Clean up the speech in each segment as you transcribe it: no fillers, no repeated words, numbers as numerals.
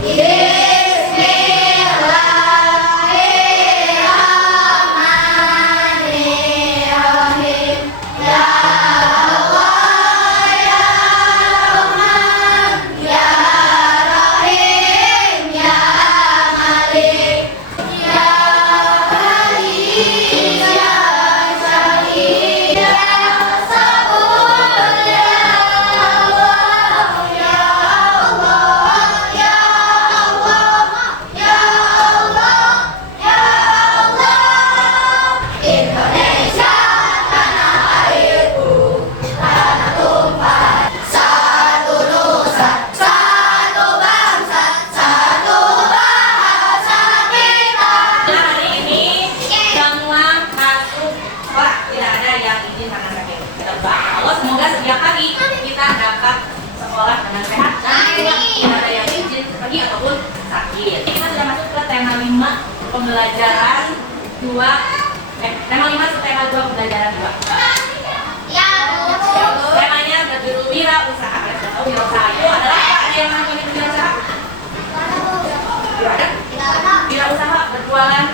Bismillahirrahmanirrahim. Ya Allah, ya Rahman, ya Rahim, ya Malik, ya Halim, ya Syahid, ya Sabur, ya Allah, ya Allah, ya Allah, ya Allah, ya Allah. Indonesia tanah airku, tanah tumpah. Satu nusa, satu bangsa, satu bahasa kita. Hari ini semua masuk sekolah, tidak ada yang izin karena sakit. Kita berdoa Allah semoga setiap hari kita dapat sekolah dengan sehat dan tidak ada yang izin pergi ataupun sakit. Kita sudah masuk ke tema 5 pembelajaran 2. Tema 5 tema 2 pembelajaran 2. Ya, Temanya berjudul wirausaha. Kalian sudah tahu wirausaha itu adalah apa? Ada yang mengenai wirausaha? Ada? Wirausaha berjualan,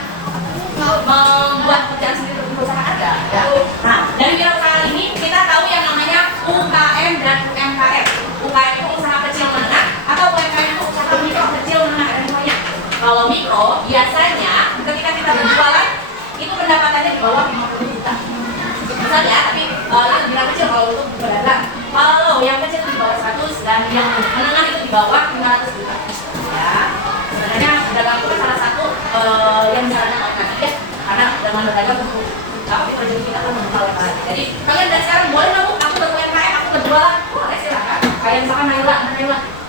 membuat pekerjaan sendiri untuk berusaha ada. Ya. Nah, dari wirausaha ini kita tahu yang namanya UKM dan UMKM. UKM itu usaha kecil menengah atau UMKM itu usaha mikro kecil menengah dan banyak. Kalau mikro biasanya ketika kita berjualan itu pendapatannya di bawah 50 juta. Misalnya, tapi itu bilang kecil kalau untuk berdagang. Kalau yang kecil itu di bawah 100 dan yang menengah itu di bawah 500 juta. Ya, sebenarnya berdagang itu kan salah satu yang disarankan oleh Nabi ya, karena dengan berdagang untuk apa rezeki kita kan membuka lebar. Jadi kalian dari sekarang boleh nggak bu? Aku ber-UMKM, aku berjualan, boleh silakan. Kayak misalkan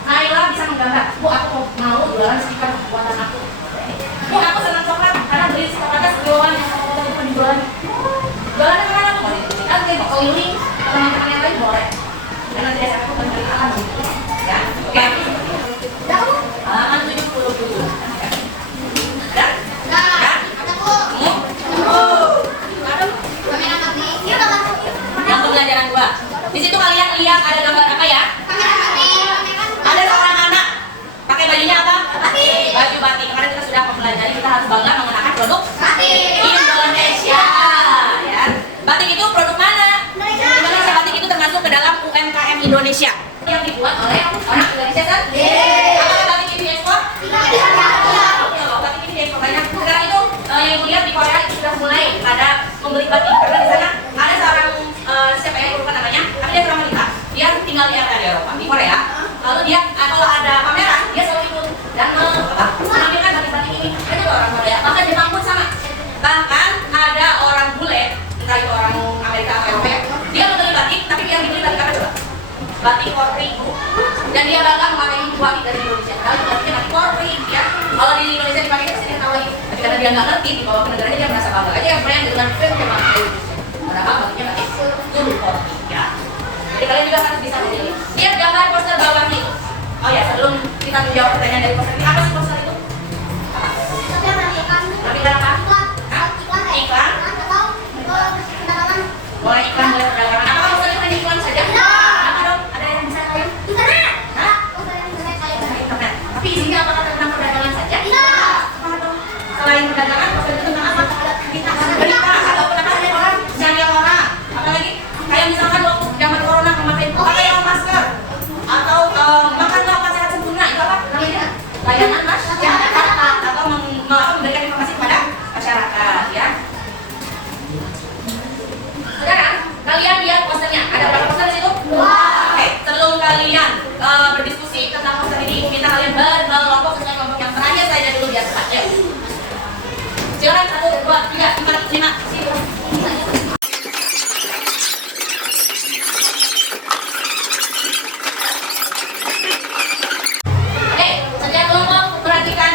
Naila bisa menggambar. Bu, aku mau jualan stiker buatan aku. Bu, aku senang coklat karena beli coklatnya sekiloan yang aku dijualan. Jualannya kemana bu? Kan kayak mau keliling ke teman-teman yang lain boleh. Karena nanti aku beli akan gitu. Ya, oke. Halaman 77. Ada? Yang pembelajaran 2. Di situ kalian lihat ada gambar apa ya? Ada seorang anak pakai bajunya apa? Baju batik. Kemarin kita sudah mempelajari kita harus bangga menggunakan produk Indonesia. Ya. Batik itu produk mana? Indonesia. Batik itu termasuk ke dalam UMKM Indonesia yang dibuat oleh orang Indonesia kan? Apakah batik ini diekspor? Kalau batik ini diekspor banyak. Sekarang itu yang kuliah di Korea itu sudah mulai pada membeli batik karena di sana ada seorang siapa ya lupa namanya, tapi dia pernah menikah. Dia tinggal di Eropa, di Korea. Lalu dia kalau ada pameran dia selalu ikut dan menampilkan batik-batik ini. Itu orang Korea. Bahkan Jepang pun sama. Bahkan ada orang bule, entah itu orang Amerika atau Eropa, dia membeli batik, tapi yang dibeli batik apa coba? Batik korpri. Dan dia bangga memakai batik dari Indonesia. Kalau batiknya batik korpri, ya. Kalau di Indonesia dipakai itu sendiri tahu lagi. Tapi karena dia nggak ngerti, dibawa ke negaranya dia merasa bangga aja. Yang pernah dengan film dia pakai Indonesia. Padahal batiknya batik korpri, ya. Jadi kalian juga harus bisa memilih. Lihat gambar poster bawahnya itu. Oh ya, sebelum kita menjawab pertanyaan dari poster ini, apa sih poster itu? Nampilan apa? Iklan? Boleh iklan, boleh perdagangan. Apakah poster itu hanya iklan saja? Apa dong? Ada yang bisa kalian? Internet. Tapi isinya apakah tentang perdagangan saja? Apa dong? Selain perdagangan, poster itu tentang apa? Berita ataupun apa saja orang cari orang. Apalagi kayak misalkan waktu zaman corona pakai masker atau makanlah obat sehat sempurna itu apa namanya? Layanan masyarakat atau memberikan informasi kepada masyarakat ya. Sekarang kalian lihat posternya. Ada berapa poster di situ? Oke, sebelum kalian berdiskusi tentang poster ini, ibu minta kalian berkelompok sesuai kelompok yang terakhir saja dulu biar cepat. Ayo. Silakan 1, 2, 3, 4, 5.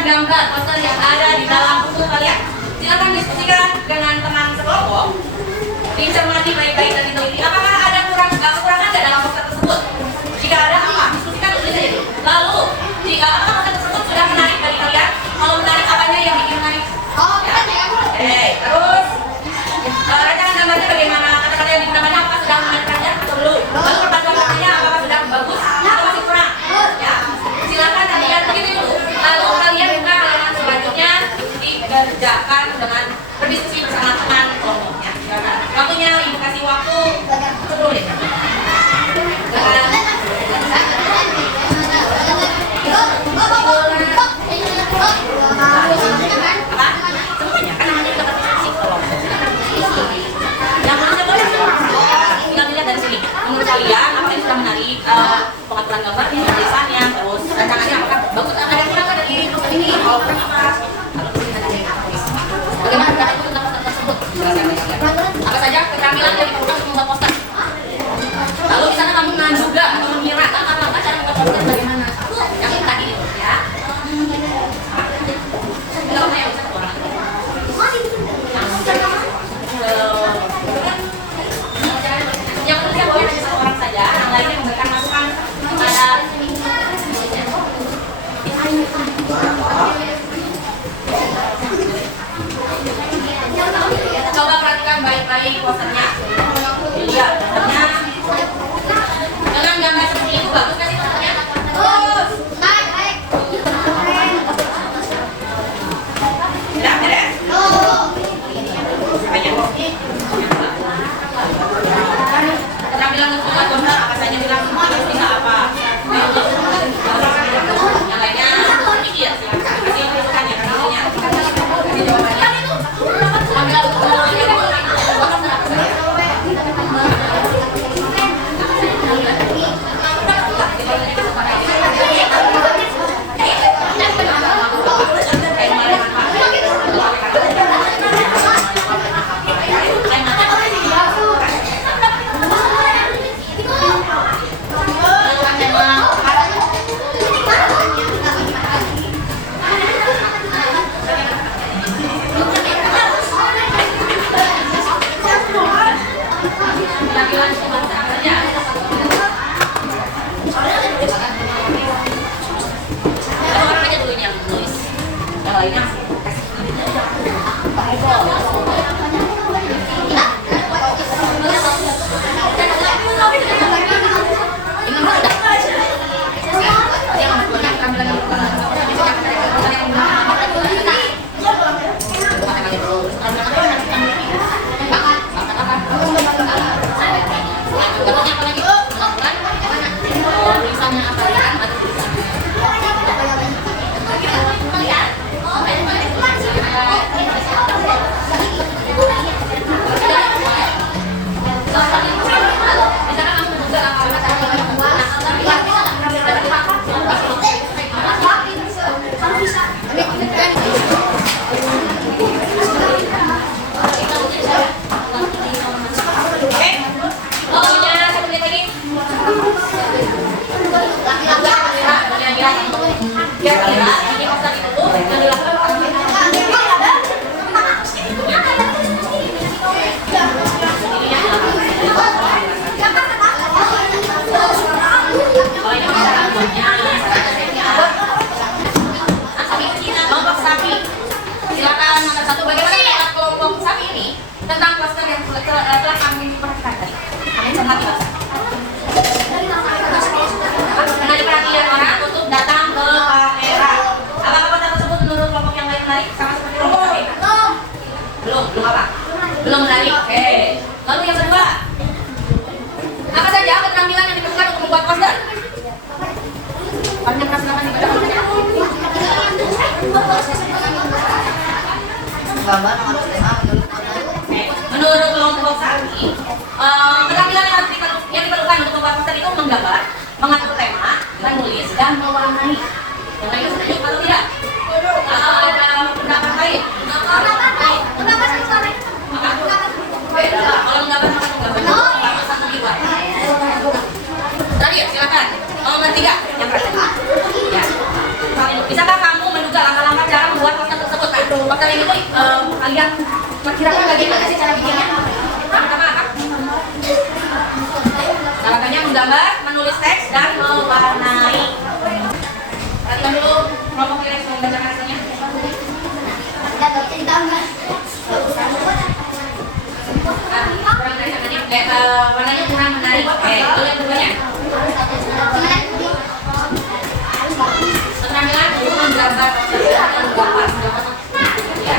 Gambar poster yang ada di dalam buku kalian. Silakan diskusikan dengan teman sekelompok. Dicermati baik-baik dan diteliti. Apakah ada kekurangan nggak dalam poster tersebut? Jika ada apa? Diskusikan tulis saja dulu. Lalu jika poster tersebut sudah menarik bagi kalian, kalau menarik apanya yang bikin menarik? Ya. Terus rancangan gambarnya bagaimana? Kata-kata yang digunakan apakah sudah menarik perhatian atau belum? Lalu pertanyaan apakah sudah bagus atau masih kurang? Ya. Silakan kalian begitu dulu. ukuran gambarnya, tulisannya, terus rancangannya apakah bagus atau ada yang kurang dari ini? Kalau kurang apa? Lalu kemudian ada yang tulis. Bagaimana cara itu tentang poster tersebut? Apa saja keterampilan yang diperlukan untuk membuat poster? Lalu di sana kamu juga atau mengira cara membuat poster bagaimana? Yang tadi itu ya. Kalau saya bisa orang. Yang penting boleh hanya satu orang saja, yang lainnya memberikan masukan kepada coba perhatikan baik-baik posternya. Dilihat posternya. Dengan gambar seperti itu bagus kan sih posternya? Bagus. Baik. Sudah beres? Banyak. Keterampilan untuk membuat gambar apa saja bilang bisa apa? Yang lainnya pikir silakan. Kasih yang perlukan ya karena kasih jawabannya. Keterampilan untuk tentang poster yang telah kami perhatikan tadi. Kami cermati Pak. Menarik perhatian orang untuk datang ke kamera. Apakah poster tersebut menurut kelompok yang lain menarik sama seperti kelompok kami? Belum apa? Belum menarik. Oke. Lalu yang kedua, apa saja keterampilan yang diperlukan untuk membuat poster? Banyak silakan dibaca posternya. Gambar nomor tema menurut kelompok kami, keterampilan yang diperlukan untuk membuat poster itu menggambar, mengatur tema, menulis, dan mewarnai. Yang lainnya setuju atau tidak? Ada pendapat lain? Beda. Kalau menggambar maka menggambar. Satu jiwa. Tadi silakan. Nomor 3 yang pertama. Ya. Bisakah kamu menduga langkah-langkah cara membuat poster tersebut? Nah, poster ini tuh kalian perkirakan bagaimana sih cara bikinnya? Pertama apa? Caranya menggambar, menulis teks, dan mewarnai. Perhatikan dulu kelompok kalian yang membacakan hasilnya. Kurang dari sananya, warnanya kurang menarik. Lalu yang keduanya? Keterampilan untuk menggambar poster dan menggambar. Ya.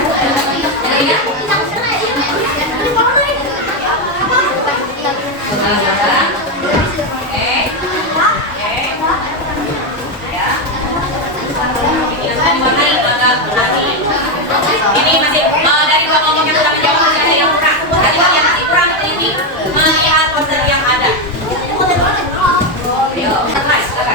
Yang ini masih dari dua kelompok yang sudah menjawab masih ada yang kurang. Jadi yang masih kurang teliti melihat poster yang ada. Ayo, silakan.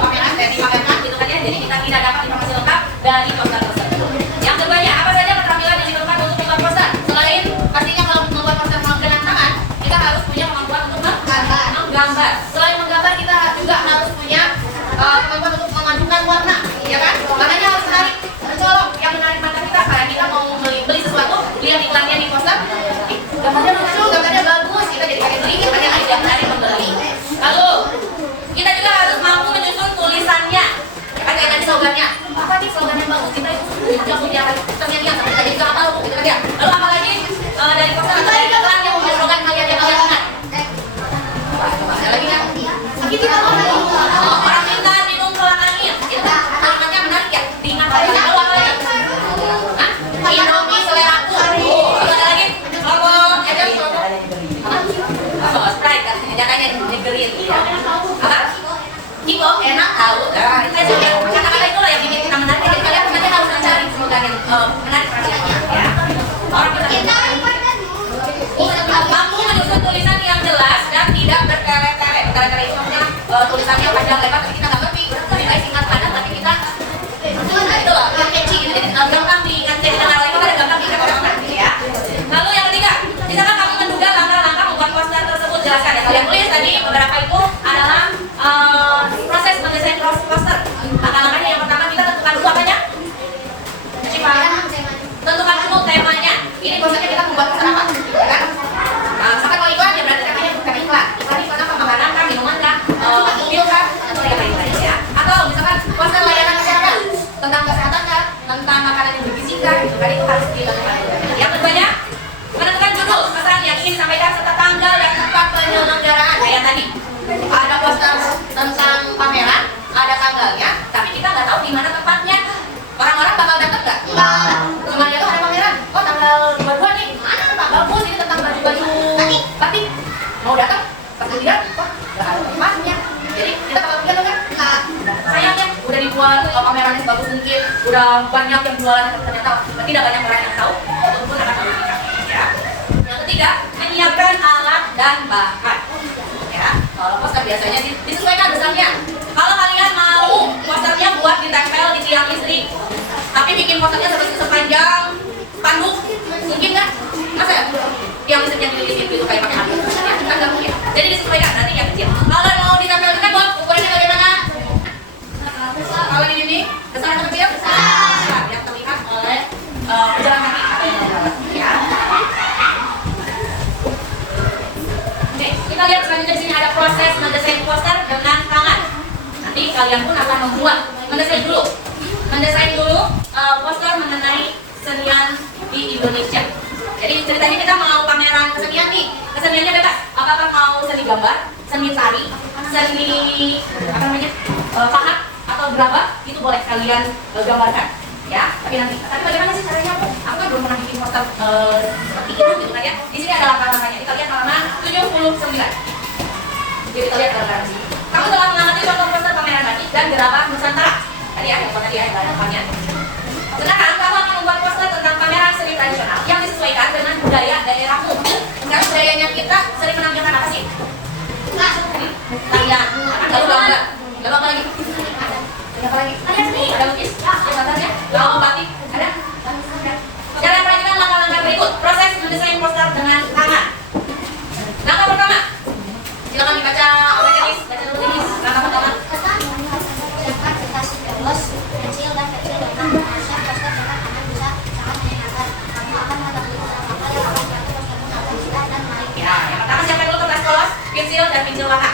pameran dan dipamerkan gitu kan ya. Jadi kita tidak dapat informasi lengkap dari poster tersebut. Yang keduanya, apa saja keterampilan yang diperlukan untuk membuat poster? Selain pastinya kalau membuat poster dengan tangan, kita harus punya kemampuan untuk menggambar. Selain menggambar, kita juga harus punya kemampuan untuk memadukan warna, ya kan? Warnanya harus menarik, mencolok, yang menarik mata kita. Kayak kita mau beli sesuatu, lihat iklannya di poster, gambarnya lucu, gambarnya bagus, kita jadi pengen beli, kita pengen yang menarik membeli. Lalu kita juga harus mampu menyusun tulisannya. Kan kayak tadi slogannya, apa nih slogan yang bagus, kita itu punya ternyata yang kita jadi nggak tahu gitu kan ya. Lalu apalagi dari poster atau dari iklan yang punya slogan kalian yang kalian ingat? Ada lagi kan? Orang pintar minum kolam angin. Itu kan kalimatnya menarik ya. Diingat lagi. Lalu apa lagi? Indomie seleraku. Ada lagi? Kelompok ada kelompok. Oh, Sprite kan nyatanya negerin. Apa? Kiko enak tahu. Kata-kata itu loh yang bikin kita menarik. Jadi kalian nanti harus mencari slogan yang menarik perhatiannya. Ya. Orang pintar. Mampu menyusun tulisan yang jelas dan tidak bertele-tele. Bertele-tele itu maksudnya tulisannya panjang lebar tapi kita nggak ngerti. Lebih baik singkat padat tapi kita itu loh yang catchy gitu. Jadi gampang diingat. Jadi kenal itu ada gampang diingat orang gitu ya. Lalu yang ketiga, misalkan kamu menduga langkah-langkah membuat poster tersebut, jelaskan ya. Kalian tulis tadi beberapa itu adalah proses mendesain poster. Langkah-langkahnya yang pertama kita tentukan dulu apanya? Tentukan dulu temanya. Ini posternya kita membuat poster apa? Ya kan? Misalkan mau iklan ya berarti temanya tema iklan. Iklan apa? Makanan kah? Minuman kah? Mobil kah? Atau yang lain-lain ya. Atau misalkan poster layanan kesehatan tentang kesehatan kah? Tentang makanan yang bergizi kah? Gitu kan itu harus dilakukan. Yang keduanya menentukan judul pesan yang ingin disampaikan serta tanggal dan tempat penyelenggaraan. Kayak tadi ada poster tentang pameran, ada tanggalnya, tapi kita nggak tahu di mana tempatnya. Orang-orang bakal datang nggak? Cuma dia tuh ada pameran. Oh tanggal 22 nih. Mana tempat bagus ini tentang baju-baju batik. Mau datang? Pas lihat, wah nggak ada tempatnya. Jadi kita bakal lihat kan? Sayangnya udah dibuat pamerannya sebagus mungkin, udah banyak yang jualan tapi ternyata tidak banyak orang yang tahu ataupun akan merugikan. Ya. Yang ketiga, menyiapkan alat dan bahan. Ya, kalau poster biasanya disesuaikan besarnya. Kalau kalian mau posternya buat ditempel di tiang listrik, tapi bikin posternya sepanjang spanduk, mungkin nggak? Masa ya? Tiang listrik yang dililitkan gitu kayak pakai api, ya, kan nggak mungkin. Jadi disesuaikan, nanti yang kecil. Kalau mau ditempel di tembok, ukurannya bagaimana? Kalau di sini besar atau kecil? Besar. Yang terlihat oleh pejalan kaki. Ya. Oke, kita lihat selanjutnya di sini ada proses mendesain poster dengan tangan. Nanti kalian pun akan membuat, mendesain dulu poster mengenai kesenian di Indonesia. Jadi ceritanya kita mau pameran kesenian nih, keseniannya bebas. Apakah mau seni gambar, seni tari, seni apa namanya, pahat atau gerabah, itu boleh kalian gambarkan. Ya, tapi bagaimana sih caranya? Aku kan belum pernah bikin poster seperti itu gitu kan ya. Di sini ada langkah-langkahnya. Kita lihat halaman 79. Jadi kita lihat gambar sini. Kamu telah mengamati contoh poster pameran batik dan gerabah Nusantara. Tadi ya, yang tadi ya, yang ada depannya. Sekarang kamu akan membuat poster tentang pameran seni tradisional yang disesuaikan dengan budaya daerahmu. Karena budayanya kita sering menampilkan apa sih? Tarian, lalu gambar. Lalu apa lagi? Apa lagi? Ada lukis? Ada gambarnya? Lalu batik? Ada? Cara perhatikan langkah-langkah berikut. Proses mendesain poster dengan tangan. Langkah pertama, silakan dibaca oleh Denis. Baca dulu Denis. Langkah pertama. Kecil dan kecil dengan menghasilkan poster dengan tangan bisa sangat menyenangkan. Kamu akan mengetahui apa yang akan diambil postermu agar bisa dan menarik. Ya, yang pertama siapa dulu kertas polos, pensil dan pensil warna.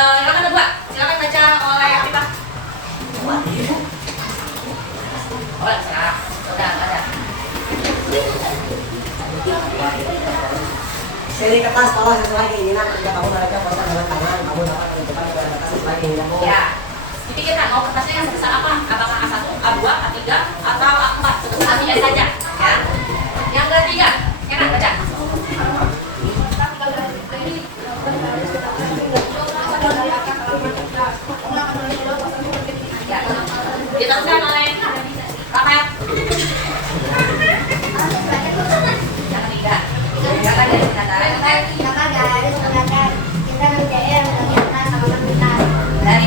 Yang kedua, silakan baca oleh Afifah. Oh, salah. Sudah ada. Seri kertas polos sesuai keinginan. Ketika kamu membaca poster dengan tangan, kamu dapat menentukan ukuran kertas sesuai keinginanmu. Ya. Dipikirkan mau kertasnya yang sebesar apa? Apakah A1, A2, A3, atau A4? Sebesar A3 saja. Ya. Yang ketiga, ya kan baca. Ya. Diteruskan oleh Rafael. Yang ketiga, kakak dari pendataan. Kakak garis pendataan. Kita menjadi yang menentukan sama kita. Dari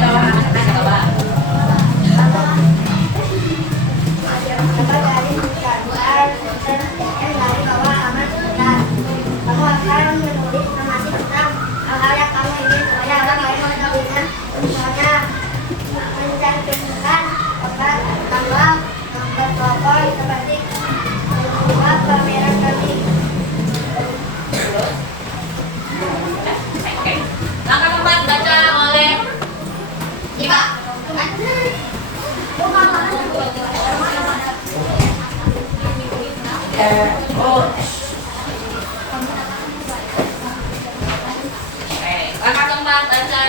baca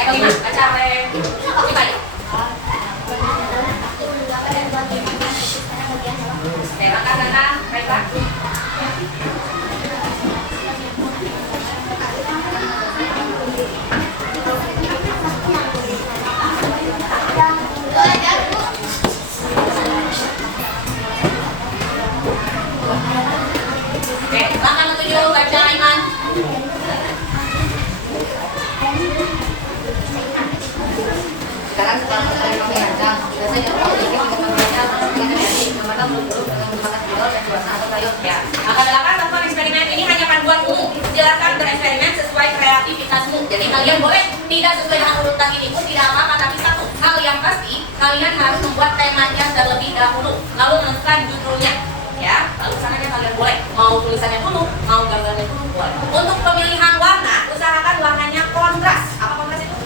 kelima, baca lima ya. Makan kakak, baiklah. Oke, langkah ketujuh baca Aiman. Sekarang setelah selesai kami rancang, biasanya kita membaca menggunakan huruf dengan menggunakan video dan suasana atau kayu. Ya, langkah delapan melakukan eksperimen ini hanya panduan umum. Silakan bereksperimen sesuai kreativitasmu. Jadi kalian boleh tidak sesuai dengan urutan ini pun tidak apa-apa, tapi satu hal yang pasti kalian harus membuat temanya terlebih dahulu, lalu menentukan judulnya. Ya, lalu kesananya kalian boleh mau tulisannya dulu, mau gambarnya dulu boleh. Untuk pemilihan warna, usahakan warnanya kontras. Apa kontras itu?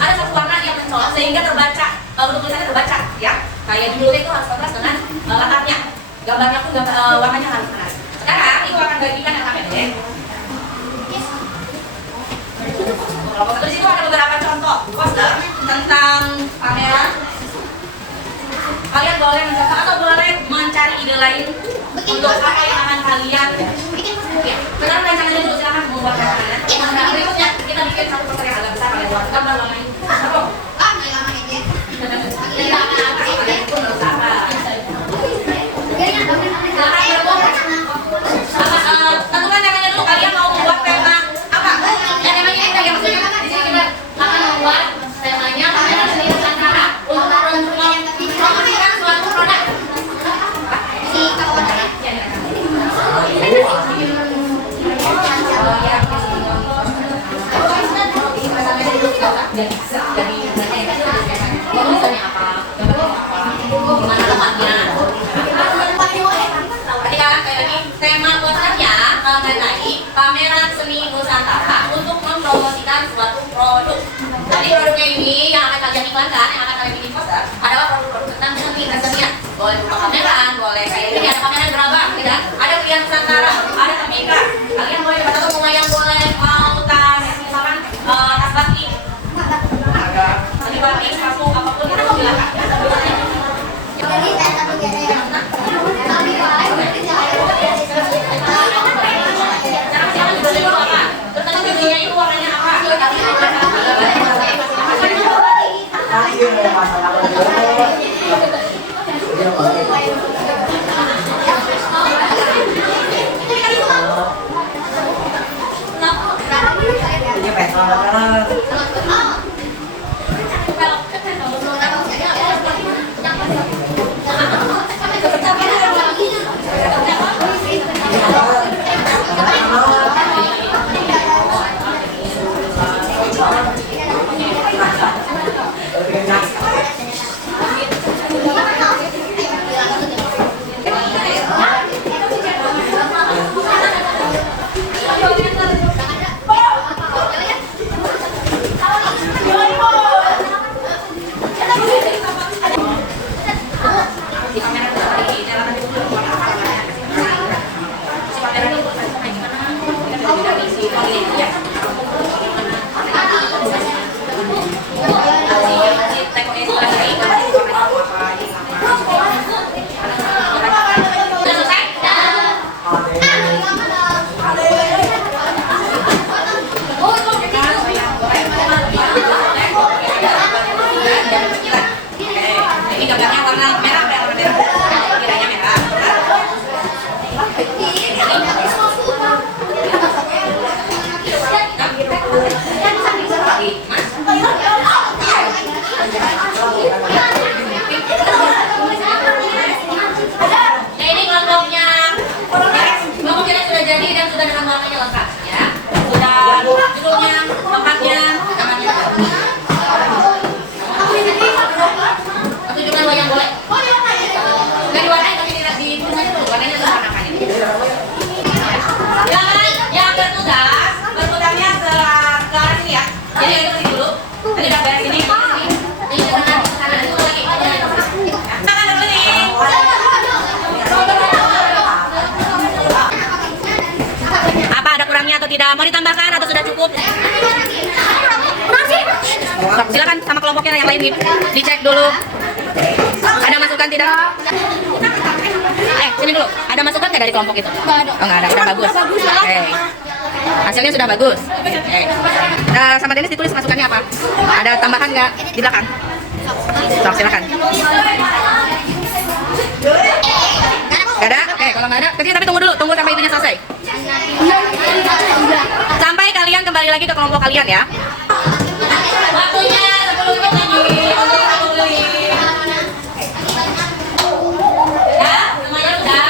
Ada satu warna yang mencolok sehingga terbaca, untuk tulisannya terbaca, ya. Kayak judulnya itu harus kontras dengan latarnya. Gambarnya pun warnanya harus menarik. Sekarang itu akan bagikan yang kami deh. Kelompok satu di situ ada beberapa contoh poster tentang pameran. Kalian boleh mencontoh atau boleh mencari ide lain untuk apa yang akan kalian bikin. Ya, sekarang rancangannya dulu, silahkan membuat rancangannya. Nah, berikutnya kita bikin satu poster yang agak besar, kalian buat gambar warnanya. Apa? Kalian pun harus apa? Tentukan temanya dulu, kalian mau membuat tema apa? Ya, temanya kita yang maksudnya di sini kita akan membuat temanya pameran seni Nusantara untuk mempromosikan suatu produk. Tulisannya apa? Gimana tempatnya? Perhatikan kayak lagi tema posternya mengenai pameran seni Nusantara untuk mempromosikan suatu produk. Jadi produknya ini yang akan kalian iklankan, yang akan kalian bikin poster adalah produk-produk tentang seni kesenian. Boleh berupa pameran, boleh kayak ini ada pameran gerabah, tidak? Ada Krian Nusantara, ada Tembika. Kalian boleh pada tuh bunga yang boleh mau tas, misalkan tas batik, tadi batik, sepatu, apapun itu silakan. Jangan judulnya itu apa? Terus tadi judulnya itu warnanya apa? Ini pesta makanan. Ini gambarnya warna merah, warna merah. Kiranya merah. Nah, ini kelompoknya. Kelompoknya sudah jadi dan sudah dengan warnanya lengkap, ya. Sudah judulnya, tempatnya, namanya. Tunjukkan yang boleh. Nggak diwarnai tapi dilihat di tulisannya dulu, warnanya tuh warna apa ini. Yang bertugas berputarnya ke arah sini ya. Jadi yang itu dulu. Tadi udah beres ini. Ini ke sana itu lagi. Tangan dulu nih. Apa ada kurangnya atau atau tidak? Mau ditambahkan atau sudah cukup? Silakan sama kelompoknya yang lain dicek dulu. Ada masukan tidak? Sini dulu. Ada masukan nggak dari kelompok itu? Oh, nggak ada. Udah bagus. Oke. Hasilnya sudah bagus. Oke. Nah, sama Dennis ditulis masukannya apa? Ada tambahan nggak di belakang? So, silakan. Gak ada? Oke, kalau nggak ada, kecil tapi tunggu dulu. Tunggu sampai itunya selesai. Sampai kalian kembali lagi ke kelompok kalian ya. Waktunya 10 menit untuk satu kali. Ya, semuanya udah?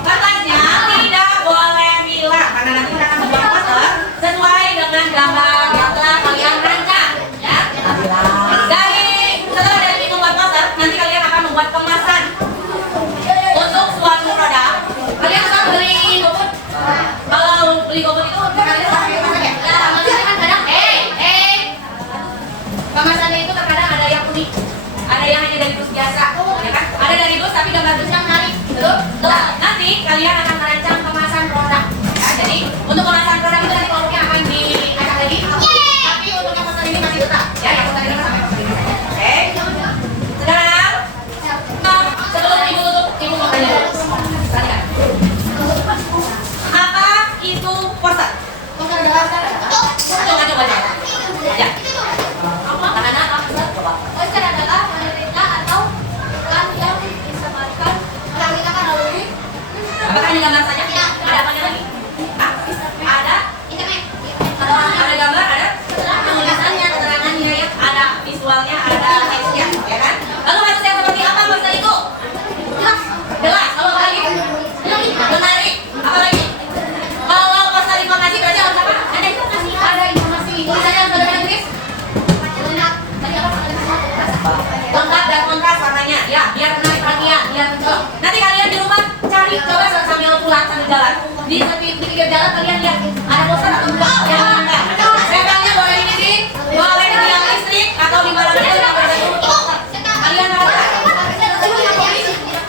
Kertasnya tidak boleh bilang karena nanti kita akan membuat poster sesuai dengan gambar yang telah kalian rancang. Ya. Setelah dari membuat poster, nanti kalian akan membuat kemasan untuk suatu produk. Kalian bisa beli GoFood. Kalau beli GoFood itu kalian harus kemasan ya. Kemasannya itu terkadang ada yang unik, ada yang hanya dari dus biasa, ya kan? Ada dari dus tapi gambar dusnya menarik, betul? Nanti kalian akan merancang kemasan produk. Ya, jadi untuk kemasan produk itu nanti kelompoknya akan diangkat lagi. Tapi untuk yang poster ini masih tetap, ya yang poster ini sampai poster ini. Oke? Sekarang sebelum ibu mau tanya dulu. Perhatikan. Apa itu poster? Coba aja. Ya. Poster adalah pemerintah atau kan yang disematkan kita lalui. Apakah ini gambar saja? Ada apa lagi? Ada? Internet. Ada gambar, ada tulisannya, keterangannya, ya. Ada visualnya, ada teksnya, ya kan? Lalu harus yang seperti apa poster itu? Jelas. Lalu apa lagi? Menarik. Apa lagi? Kalau poster informasi berarti harus apa? Ada informasi. Ada informasi. Tulisannya harus ada tulis. Lengkap dan kontras warnanya, ya, biar menarik perhatian, biar mencolok. Nanti kalian di rumah cari, coba sambil pulang sambil jalan. Di pinggir jalan kalian lihat ada poster atau enggak? Yang enggak. Tempelnya boleh di sini, boleh di tiang listrik atau di mana mana yang boleh dulu. Kalian apa?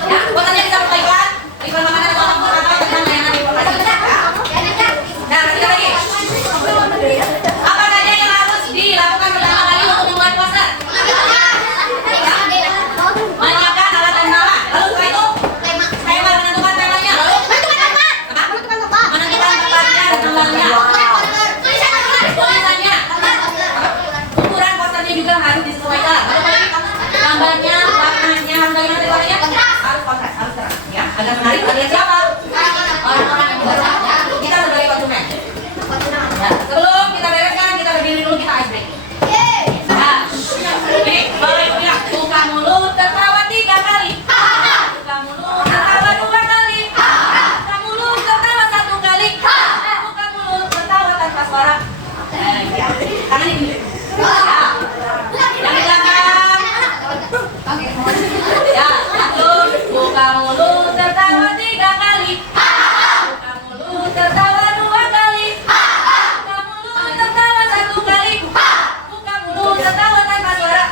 Ya, posternya bisa buka iklan mana atau apa tentang layanan informasi. Ya. Nah, kita lagi. Apa saja yang harus dilakukan pertama kali untuk membuat poster? Menyiapkan alat dan nama. Lalu setelah itu tema, menentukan temanya. Lalu menentukan tempatnya dan tanggalnya. Tulisannya. Ukuran posternya juga harus disesuaikan. Lalu gambarnya, warnanya, harus bagaimana warnanya? Harus kontras, harus terang. Ya, agar menarik kalian siapa? Orang-orang yang membaca. Kita sebagai konsumen. Ya, sebelum kita bereskan, kita berdiri dulu, kita ice break. Nah, ini kalau ibu bilang buka mulut tertawa 3 kali, buka mulut tertawa 2 kali, buka mulut tertawa 1 kali, buka mulut tertawa tanpa suara. Ya, tangan ini. Ya, yang di belakang. Ya, terus buka mulut tertawa 3 kali, buka mulut tertawa 2 kali, buka mulut tertawa 1 kali, buka mulut tertawa tanpa suara.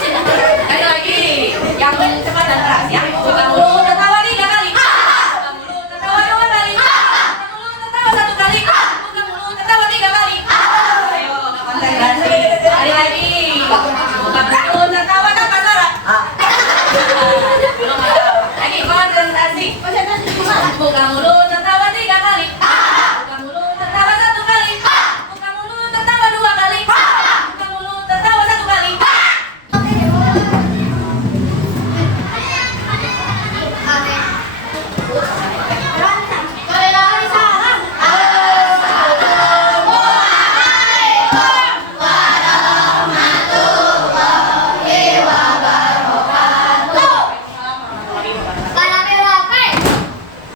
Sekali lagi, yang cepat dan keras ya. Buka mulut tertawa 3 kali, buka mulut tertawa 2 kali, buka mulut tertawa 1 kali, buka mulut tertawa 3 kali. Ayo, konsentrasi. Sekali lagi, buka mulut tertawa tanpa suara. Belum ada. Lagi konsentrasi. Buka mulut